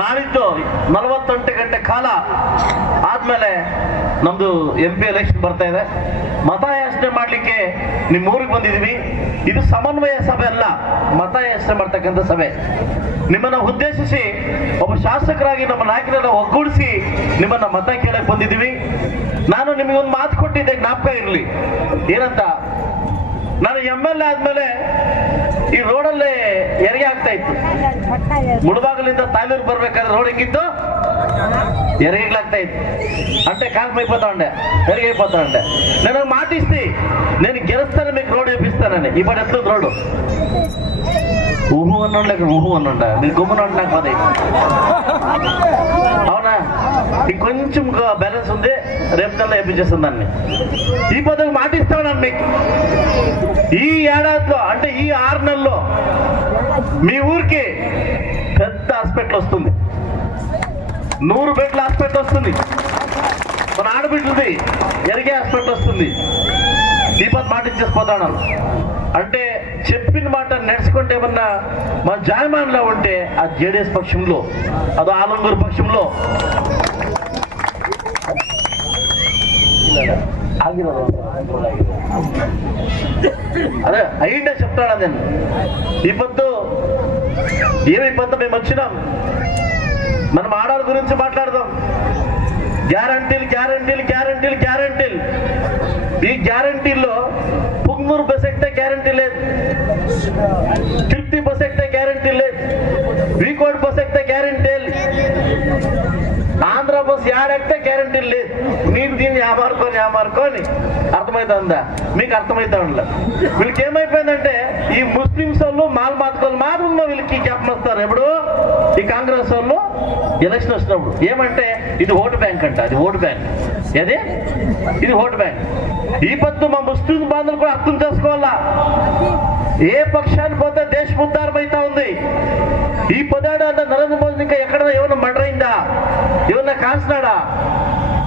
ನಾವಿದ್ದು 48 ಗಂಟೆ ಕಾಲ ಆದ್ಮೇಲೆ ನಮ್ದು MP ಎಲೆಕ್ಷನ್ ಬರ್ತಾ ಇದೆ. ಮತಯಾಚನೆ ಮಾಡ್ಲಿಕ್ಕೆ ನಿಮ್ಮ ಊರಿಗೆ ಬಂದಿದೀವಿ. ಇದು ಸಮನ್ವಯ ಸಭೆ ಅಲ್ಲ, ಮತಯಾಚನೆ ಮಾಡ್ತಕ್ಕಂಥ ಸಭೆ. ನಿಮ್ಮನ್ನ ಉದ್ದೇಶಿಸಿ ಒಬ್ಬ ಶಾಸಕರಾಗಿ ನಮ್ಮ ನಾಯಕರನ್ನ ಒಗ್ಗೂಡಿಸಿ ನಿಮ್ಮನ್ನ ಮತ ಕೇಳಕ್ ಬಂದಿದ್ದೀವಿ. ನಾನು ನಿಮಗೊಂದು ಮಾತು ಕೊಟ್ಟಿದ್ದೆ, ಜ್ಞಾಪಕ ಇರಲಿ. ಏನಂತ, ನಾನು MLA ಆದ್ಮೇಲೆ ಈ ರೋಡಲ್ಲೇ ಹೆರಿಗೆ ಆಗ್ತಾ ಇತ್ತು. ಮುಳಬಾಗಿಲಿಂದ ತಾಲೂರು ಬರ್ಬೇಕಾದ್ರೆ ರೋಡ್ ಹೆಂಗಿತ್ತು, ಹೆರಿಗೆಗಳಾಗ್ತಾ ಇತ್ತು. అంటే కాలు అయిపోతాండే ಹೆರಿಗೆ అయిపోతాండే. నేను మాటిస్తే నేను గెలుస్తాను, మీకు రోడ్ వేపిస్తానని. ఇప్పుడు ఎట్లుంది రోడ్డు? ఊహు అన్నండి, ఊహు అన్నండ మీరు గుమ్మను నాకు పది. అవునా? ఇంకొంచెం బ్యాలెన్స్ ఉంది, రేపు నెలలో వేపించేస్తుంది దాన్ని. ఈ పదవి మాటిస్తాను మీకు. ఈ ఏడాదిలో అంటే ఈ 6 నెలల్లో మీ ఊరికి పెద్ద హాస్పిటల్ వస్తుంది, 100 బెడ్ల హాస్పిటల్ వస్తుంది, మన ఆడబిడ్డలది ఎరిగే హాస్పిటల్ వస్తుంది. ఈ పది మాట ఇచ్చేసిపోతాను. అంటే చెప్పిన మాట నడుచుకుంటే ఏమన్నా మా జాయమాన్లో ఉంటే ఆ JDS పక్షంలో, అదో ఆలంగూరు పక్షంలో అదే అయింటే చెప్తాడా నేను. ఈ పొద్దు ఏమి పొద్దు మేము వచ్చినాం, మనం ఆడవాళ్ళ గురించి మాట్లాడదాం. గ్యారంటీలు గ్యారంటీలు గ్యారంటీలు గ్యారంటీలు. ఈ గ్యారంటీల్లో పుంగనూరు బస్ ఎక్కితే గ్యారంటీ లేదు, తిరుపతి బస్ ఎక్కితే గ్యారంటీ లేదు, వీకోట్ బస్ ఎక్కితే గ్యారంటీ లేదు, ఆంధ్ర బస్ ఏడెక్కితే గ్యారంటీ లేదు. మీకు దీన్ని యామారుకొని అర్థమవుతుందా? మీకు అర్థమవుతా ఉండలే. వీళ్ళకి ఏమైపోయిందంటే ఈ ముస్లింస్ వాళ్ళు మాల్ మాతుకోవాలి మాత్రం వీళ్ళకి చెప్పమస్తారు. ఎప్పుడు ఈ కాంగ్రెస్ వాళ్ళు ఎలక్షన్ వచ్చినప్పుడు ఏమంటే ఇది ఓటు బ్యాంక్ అంట, అది ఓటు బ్యాంక్, అదే ఇది ఓటు బ్యాంక్. ఈ పొద్దు మా ముస్లిం బాంధవులు కూడా అర్థం చేసుకోవాలా. ఏ పక్షాన్ని పోతే దేశం ఉద్ధారం అవుతా ఉంది. ఈ పొదాడు అంటే నరేంద్ర మోదీ ఇంకా ఎక్కడ ఏమన్నా మర్డర్ అయిందా, ఏమన్నా కాల్చినాడా?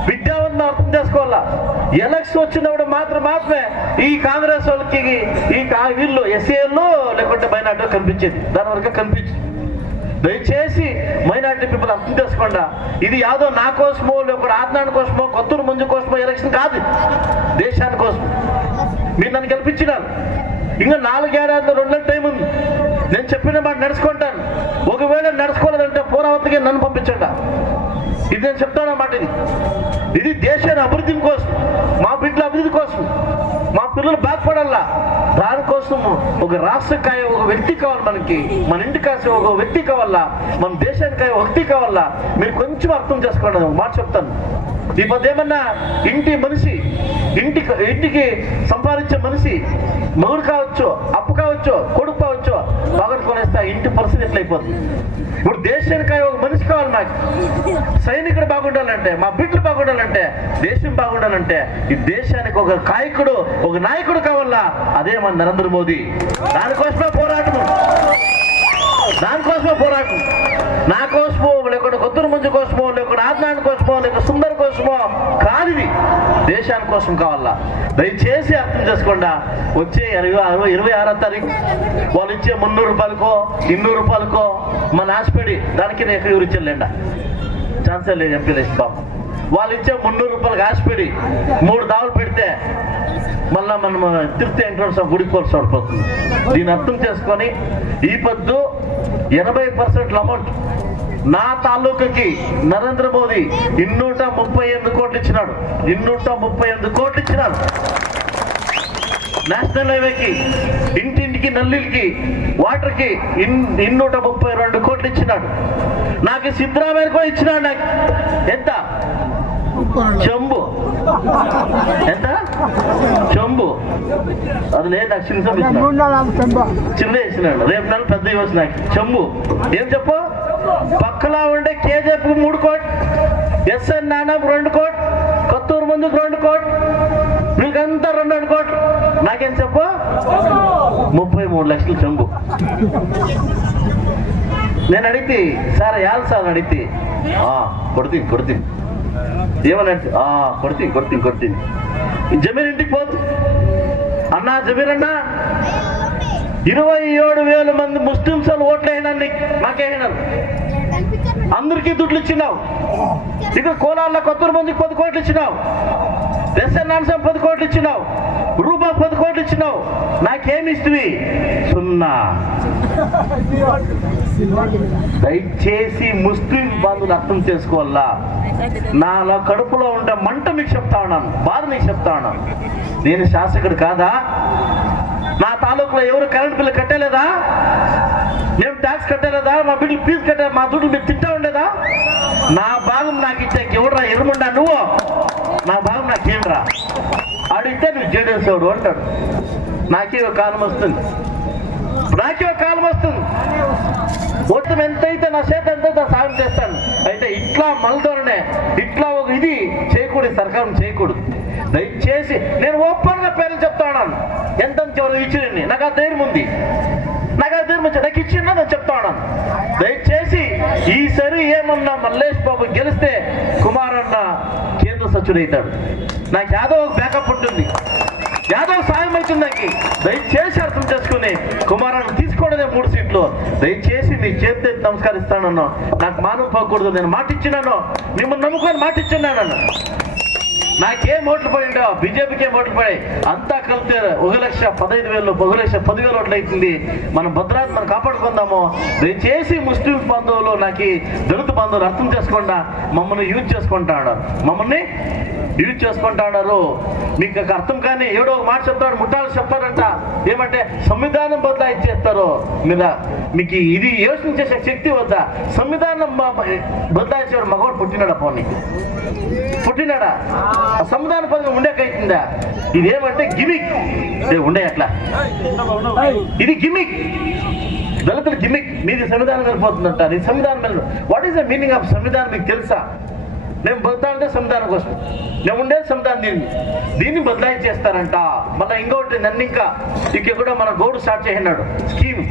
విద్యావంతులు అర్థం చేసుకోవాలా. ఎలక్షన్ వచ్చినప్పుడు మాత్రమే ఈ కాంగ్రెస్ వాళ్ళకి ఈ వీళ్ళు ఎస్సీలు లేకుంటే మైనార్టీ కనిపించేది, దాని వరకు కనిపించింది. దయచేసి మైనార్టీ పీపుల్ అర్థం చేసుకోండి. ఇది యాదో నా కోసమో లేకపోతే ఆత్నాని కోసమో కొత్తూరు మంజు కోసమో ఎలక్షన్ కాదు, దేశాని కోసం. మీరు నన్ను గెలిపించినారు. ఇంకా 4 ఏడాదిలో 2 నెలల టైం ఉంది. నేను చెప్పిన మాట నడుచుకుంటాను. ఒకవేళ నడుచుకోలేదంటే పోరావతికి నన్ను పంపించండి. ఇది నేను చెప్తాను అన్నమాట. ఇది దేశాన్ని అభివృద్ధి కోసం, మా బిడ్డల అభివృద్ధి కోసం, మా పిల్లలు బాగుపడాలా. దానికోసం ఒక రాష్ట్రకాయ ఒక వ్యక్తి కావాలి మనకి, మన ఇంటికి కాసే ఒక వ్యక్తి కావాలా, మన దేశానికి ఒక వ్యక్తి కావాలా. మీరు కొంచెం అర్థం చేసుకోండి. మాట చెప్తాను. ఈ పది ఏమన్నా ఇంటి మనిషి, ఇంటికి సంపాదించే మనిషి, మగుడు కావచ్చు, అప్పు కావచ్చు, కొడుకు కావచ్చు, బాగొట్టుకొనేస్తే ఇంటి పరిస్థితి ఎట్లయిపోతుంది. ఇప్పుడు దేశానికి ఒక మనిషి కావాలి. నాకు సైనికుడు బాగుండాలంటే, మా బిడ్డలు బాగుండాలంటే, దేశం బాగుండాలంటే ఈ దేశానికి ఒక కాయకుడు, ఒక నాయకుడు కావాలా. అదే మన నరేంద్ర మోదీ. దానికోసమే పోరాటం, దానికోసమే పోరాటం. నా కోసమో లేకుంటే కొత్తూరు మంజు కోసమో లేకుంటే ఆత్మాని కోసమో లేక సుందర్ కోసమో కాదు, ఇది దేశాని కోసం కావాలా. దయచేసి అర్థం చేసుకోండి. వచ్చే 26వ తారీఖు వాళ్ళు ఇచ్చే 300 రూపాయలకో 200 రూపాయలకో మన ఆశపడి దానికి నేను ఎక్కడ ఇచ్చారులేండా, ఛాన్సే లేదు. MP బాబు వాళ్ళు ఇచ్చే 300 రూపాయలకు ఆశపడి 3 దావులు పెడితే మళ్ళా మనం తిరుపతి వెంకటేశ్వర గుడికి పోల్సి పడిపోతుంది. దీన్ని అర్థం చేసుకొని ఈ పొద్దు 80% అమౌంట్ నా తాలూకాకి నరేంద్ర మోదీ 238 కోట్లు ఇచ్చినాడు. 238 కోట్లు ఇచ్చినాడు. నేషనల్ హైవేకి, ఇంటింటికి నల్లికి, వాటర్కి 232 కోట్లు ఇచ్చినాడు. నాకు సిద్ధరామయ్య కూడా ఇచ్చినాడు. నాకు ఎంత చెంబు, ఎంత చెంబు అది లేదు, నాకు చిన్న ఇచ్చినాడు. రేపు నెల పెద్ద ఇవ్వచ్చు నాకు చెంబు. ఏం చెప్పు, పక్కలా ఉండే KJP 3 కోట్లు, SN నాన్నకు 2 కోట్లు, కొత్తూరు మందుకు 2 కోట్లు, వీళ్ళకంతా 2 కోట్లు. నాకేం చెప్పు, 33 లక్షలు చెంబు. నేను అడిగితే సార్ యాలు సార్ అడిగితే కొడుతుంది ఏమనంటే కొడుతుంది. జమీన్ ఇంటికి పోతు అన్నా, జమీన్ అన్నా 27,000 మంది ముస్లింస్ వాళ్ళు ఓట్లు వేయడానికి మాకే వేయడారు. అందరికీ దుడ్లు ఇచ్చినావు. ఇక్కడ కోలార్లో కొత్త మందికి 10 కోట్లు ఇచ్చినావు. ఎస్ఎన్ఎన్సం 10 కోట్లు ఇచ్చినావు. రూపా 10 కోట్లు ఇచ్చినావు. నాకేమి ఇస్తుంది? 0. దయచేసి ముస్లిం బంధువులు అర్థం చేసుకోవాలా. నాలో కడుపులో ఉండే మంట మీకు చెప్తా ఉన్నాను, బాధ మీకు చెప్తా ఉన్నాను. నేను శాసకుడు కాదా? నా తాలూకులో ఎవరు కరెంట్ బిల్లు కట్టలేదా? మేము ట్యాక్స్ కట్టలేదా? మా బిడ్డలు ఫీజు కట్టే మా దుడ్డు మీరు తింటా ఉండేదా? నా భాగం నాకు ఇచ్చే ఎవడరా ఎరుముండా నువ్వు? నా భాగం నాకేంరా? అడిగితే నువ్వు జేడీఎస్ ఎవడు అంటాడు. నాకే ఒక కాలం వస్తుంది, ఓటమి ఎంతైతే నా చేత ఎంతైతే సాయం చేస్తాను. అయితే ఇట్లా మళ్ళీ ఇట్లా ఒక ఇది చేయకూడదు, సర్కారం చేయకూడదు. దయచేసి నేను ఓపెన్ గా పేర్లు చెప్తా ఉన్నాను. ఎంత ఎవరు ఇచ్చింది నాకు ఆ ధైర్యం ఉంది, నాకు ఇచ్చిందా నేను చెప్తా ఉన్నాను. దయచేసి ఈసారి ఏమన్నా మల్లేష్ బాబు గెలిస్తే కుమారన్న కేంద్ర సచివుడు అవుతాడు. నాకు యాదవ్ ఒక బ్యాకప్ ఉంటుంది, యాదవ్ సాయం అవుతుంది నాకు. దయచేసి అర్థం చేసుకుని కుమారన్న తీసుకోవడమే 3 సీట్లు. దయచేసి మీ చేతి నమస్కరిస్తానన్నా. నాకు మానం పోకూడదు. నేను మాట ఇచ్చినాను, మిమ్మల్ని నమ్ముకొని మాట ఇచ్చినాను. నాకేం ఓట్లు పడిండో, బీజేపీకి ఏం ఓట్లు పడాయి, అంతా కలిపితే 1,15,000 1,10,000 ఓట్లు అవుతుంది. మనం భద్రాన్ని మనం కాపాడుకుందాము. దయచేసి ముస్లిం బంధువులు, నాకు దళిత బంధువులు అర్థం చేసుకుంటా మమ్మల్ని యూజ్ చేసుకుంటాడు, మీకు అర్థం కానీ ఏడో ఒక మాట చెప్తాడు, ముఠాలు చెప్తారంట. ఏమంటే సంవిధానం బదలాయించేస్తారు. మీకు ఇది యోచన చేసే శక్తి వద్దా? సంవిధానం బదలాయించేవాడు మగవాడు పుట్టినాడా? సంవిధాన పదవి ఉండేకైతుందా? ఇదేమంటే గిమిక్. ఉండే అట్లా, ఇది గిమిక్, దళితులు గిమిక్. మీది సంవిధానం వెళ్ళిపోతుందంట. నీ సంవిధానం వెళ్ళి what is the meaning of సంవిధానం మీకు తెలుసా? మేము బదులుతా సంవిధానం కోసం, మేము ఉండేది సంవిధానం. దీన్ని బదలాయించేస్తారంట. మళ్ళీ ఇంకొకటి నన్ను ఇంకా కూడా మన గౌడు స్టార్ట్ చేసినాడు స్కీమ్.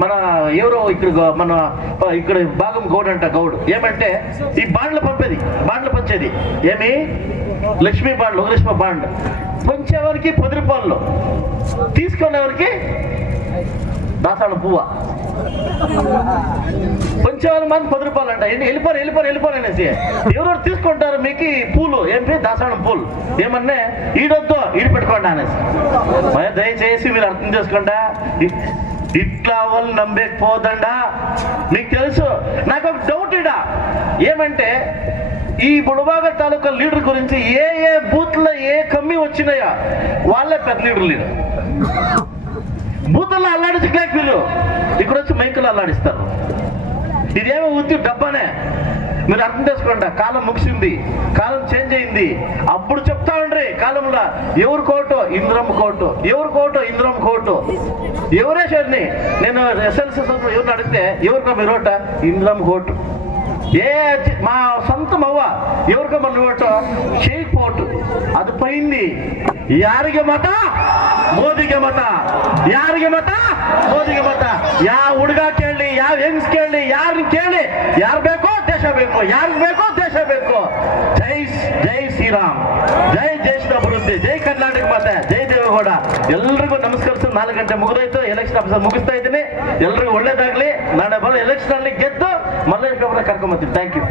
మన ఎవరో ఇక్కడ భాగం గౌడ్ అంట. గౌడ్ ఏమంటే ఈ బాండ్లు పంచేది ఏమి లక్ష్మీ బాండ్లు, 1 లక్ష బాండ్ పంచేవారికి 10 రూపాయలు, తీసుకునేవారికి దాసాళ పువ్వ. పంచేవాళ్ళ మంది 10 రూపాయలు అంట. వెళ్ళిపోరు అనేసి ఎవరెవరు తీసుకుంటారు మీకు పూలు, ఏంటి దాసాళం పూలు. ఏమన్నా ఈడొద్దు, ఈడు పెట్టుకోండి అనేసి. దయచేసి మీరు అర్థం చేసుకోండి. ఇట్లా వాళ్ళు నమ్మకపోదండా. మీకు తెలుసు, నాకు ఒక డౌట్ ఏమంటే ఈ బుడబాగ తాలూకా లీడర్ గురించి ఏ బూత్లో ఏ కమ్మి వచ్చినాయా వాళ్ళే పెద్ద లీడర్. బూత్లో అల్లాడించలేక వీళ్ళు ఇక్కడ వచ్చి మైకులు అల్లాడిస్తారు. ఇదేమో ఉత్తి డబ్బానే. మీరు అర్థం చేసుకోండి. కాలం ముగిసింది, కాలం చేంజ్ అయింది. అప్పుడు చెప్తా ఉండ్రి కాలంలో ఎవరు కోటు ఇంద్రమ్మ కోటు, ఎవరు కోటు ఇంద్రమ్మ కోటు, ఎవరే షర్ని. నేను ఎస్ఎల్సీ ఎవరిని అడిగితే ఎవరికో మీరు ఓట ఇంద్రమ్మ కోటు. మా సొంత మవ్వ ఎవరికో మన ఓటు చేయకపోటు. అది పోయింది. ಯಾರಿಗೆ ಮತ ಮೋದಿಗೆ ಮತ, ಯಾರಿಗೆ ಮತ ಮೋದಿಗೆ ಮತ. ಯಾವ ಹುಡುಗ ಕೇಳಿ, ಯಾವ ಹೆಂಗ್ಸ್ ಕೇಳಿ, ಯಾರನ್ನ ಕೇಳಿ, ಯಾರು ಬೇಕೋ ದೇಶ ಬೇಕು, ಯಾರಿಗೆ ಬೇಕೋ ದೇಶ ಬೇಕು. ಜೈ ಶ್ರೀರಾಮ್, ಜೈ ಅಭಿವೃದ್ಧಿ, ಜೈ ಕರ್ನಾಟಕ ಮಾತೆ, ಜೈ ದೇವೇಗೌಡ. ಎಲ್ರಿಗೂ ನಮಸ್ಕರಿಸಿ 4 ಗಂಟೆ ಮುಗಿದೋಯ್ತು. ಎಲೆಕ್ಷನ್ ಆಫೀಸರ್ ಮುಗಿಸ್ತಾ ಇದ್ದೀನಿ. ಎಲ್ರಿಗೂ ಒಳ್ಳೇದಾಗ್ಲಿ. ನಾಳೆ ಬರೋ ಎಲೆಕ್ಷನ್ ಅಲ್ಲಿ ಗೆದ್ದು ಮಲ್ಲೇಶ್ ಗೌಡ ಕರ್ಕೊಂಡ್ಬರ್ತೀನಿ. Thank you.